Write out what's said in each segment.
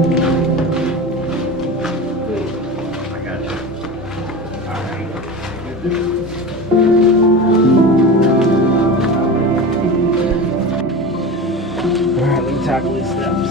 I got you. All right. All right, let me tackle these steps.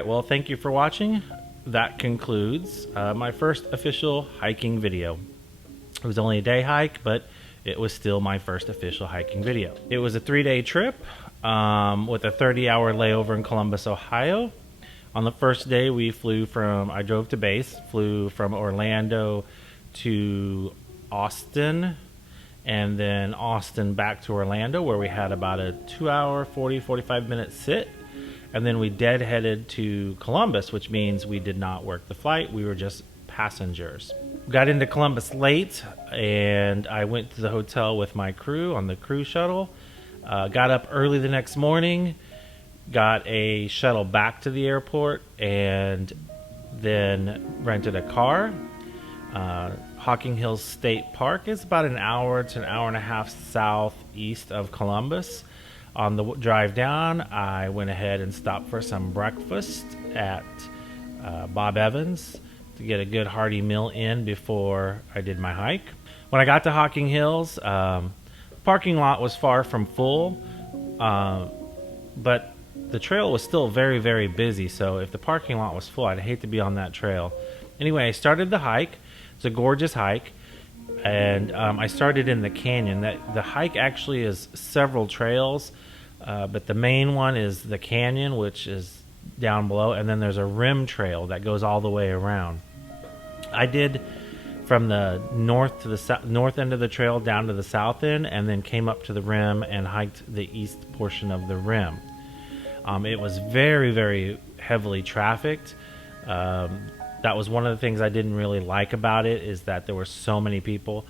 right, well, thank you for watching. That concludes my first official hiking video. It was only a day hike, but it was still my first official hiking video. It was a 3-day trip with a 30-hour layover in Columbus, Ohio. On the first day, I drove to base, flew from Orlando to Austin, and then Austin back to Orlando, where we had about a 2-hour, 45 minute sit. And then we deadheaded to Columbus, which means we did not work the flight. We were just passengers. Got into Columbus late, and I went to the hotel with my crew on the crew shuttle. Got up early the next morning, got a shuttle back to the airport, and then rented a car. Hocking Hills State Park is about an hour to an hour and a half southeast of Columbus. On the drive down, I went ahead and stopped for some breakfast at Bob Evans to get a good hearty meal in before I did my hike. When I got to Hocking Hills, parking lot was far from full, but the trail was still very, very busy. So if the parking lot was full, I'd hate to be on that trail. Anyway, I started the hike. It's a gorgeous hike, and I started in the canyon. The hike actually is several trails, but the main one is the canyon, which is down below, and then there's a rim trail that goes all the way around. I did from the north to the north end of the trail down to the south end, and then came up to the rim and hiked the east portion of the rim. It was very, very heavily trafficked. That was one of the things I didn't really like about it, is that there were so many people.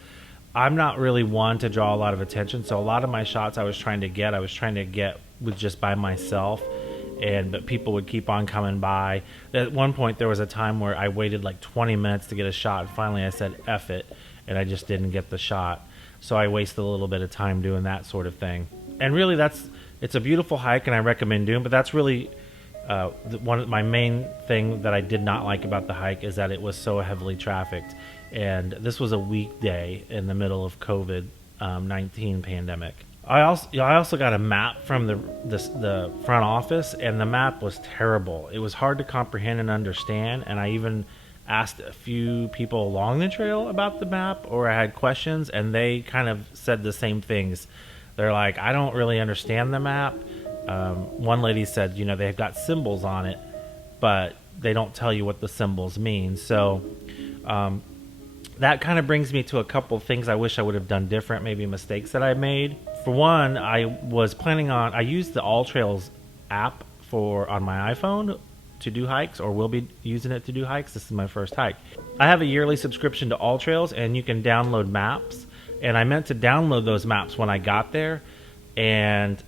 I'm not really one to draw a lot of attention, so a lot of my shots I was trying to get with just by myself, but people would keep on coming by. At one point there was a time where I waited like 20 minutes to get a shot, and finally I said F it, and I just didn't get the shot. So I wasted a little bit of time doing that sort of thing. And really it's a beautiful hike, and I recommend doing, but that's really one of my main thing that I did not like about the hike is that it was so heavily trafficked, and this was a weekday in the middle of COVID-19 pandemic. I also got a map from the front office, and the map was terrible. It was hard to comprehend and understand, and I even asked a few people along the trail about the map, or I had questions, and they kind of said the same things. They're like, I don't really understand the map. One lady said, they've got symbols on it, but they don't tell you what the symbols mean. So that kind of brings me to a couple of things I wish I would have done different, maybe mistakes that I made. For one, I used the All Trails app on my iPhone to do hikes, or will be using it to do hikes. This is my first hike. I have a yearly subscription to All Trails, and you can download maps. And I meant to download those maps when I got there, and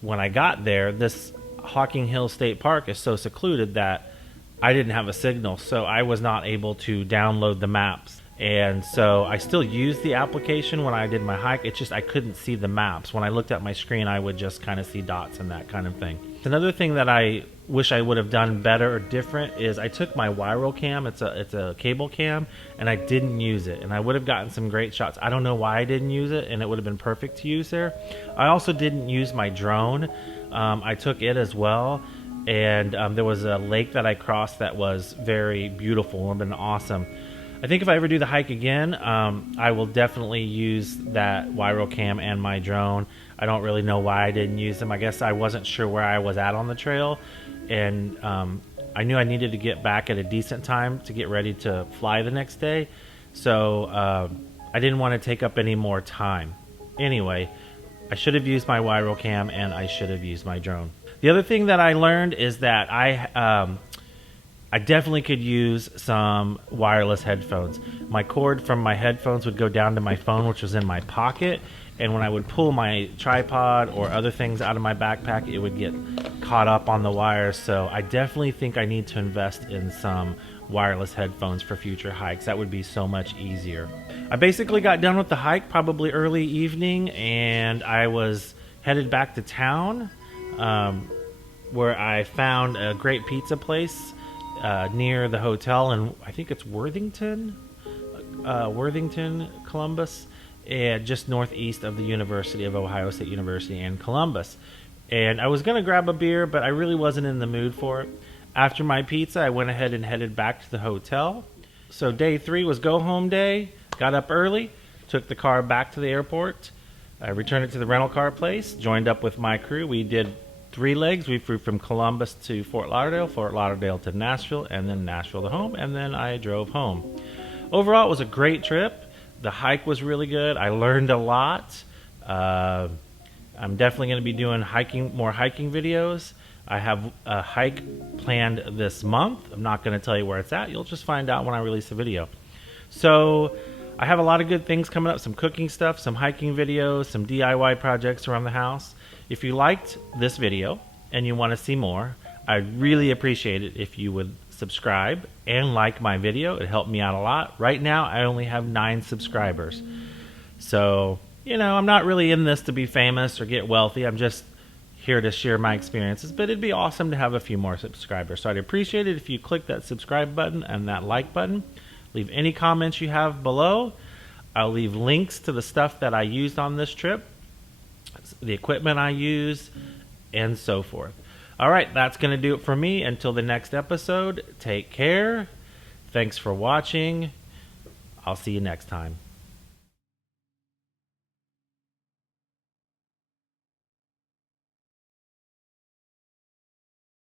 when I got there, this Hocking Hills State Park is so secluded that I didn't have a signal, so I was not able to download the maps. And so I still used the application when I did my hike. It's just I couldn't see the maps. When I looked at my screen, I would just kind of see dots and that kind of thing. Another thing that I wish I would have done better or different is I took my Wiro cam. It's a cable cam, and I didn't use it. And I would have gotten some great shots. I don't know why I didn't use it, and it would have been perfect to use there. I also didn't use my drone. I took it as well. And there was a lake that I crossed that was very beautiful. It would have been awesome. I think if I ever do the hike again, I will definitely use that Wiro cam and my drone. I don't really know why I didn't use them. I guess I wasn't sure where I was at on the trail, and I knew I needed to get back at a decent time to get ready to fly the next day, so I didn't want to take up any more time. Anyway, I should have used my Wiro cam, and I should have used my drone. The other thing that I learned is that I definitely could use some wireless headphones. My cord from my headphones would go down to my phone, which was in my pocket, and when I would pull my tripod or other things out of my backpack, it would get caught up on the wires. So I definitely think I need to invest in some wireless headphones for future hikes. That would be so much easier. I basically got done with the hike probably early evening, and I was headed back to town, where I found a great pizza place near the hotel, and I think it's Worthington, Columbus, and just northeast of the University of Ohio State University and Columbus. And I was going to grab a beer, but I really wasn't in the mood for it. After my pizza, I went ahead and headed back to the hotel. So day 3 was go home day. Got up early, took the car back to the airport. I returned it to the rental car place, joined up with my crew. We did 3 legs. We flew from Columbus to Fort Lauderdale to Nashville, and then Nashville to home, and then I drove home. Overall, it was a great trip. The hike was really good. I learned a lot. I'm definitely going to be doing more hiking videos. I have a hike planned this month. I'm not going to tell you where it's at. You'll just find out when I release a video. So I have a lot of good things coming up, some cooking stuff, some hiking videos, some DIY projects around the house. If you liked this video and you want to see more, I'd really appreciate it if you would subscribe and like my video. It helped me out a lot. Right now, I only have 9 subscribers. So, I'm not really in this to be famous or get wealthy. I'm just here to share my experiences, but it'd be awesome to have a few more subscribers. So I'd appreciate it if you click that subscribe button and that like button. Leave any comments you have below. I'll leave links to the stuff that I used on this trip, the equipment I used, and so forth. All right, that's going to do it for me. Until the next episode, take care. Thanks for watching. I'll see you next time.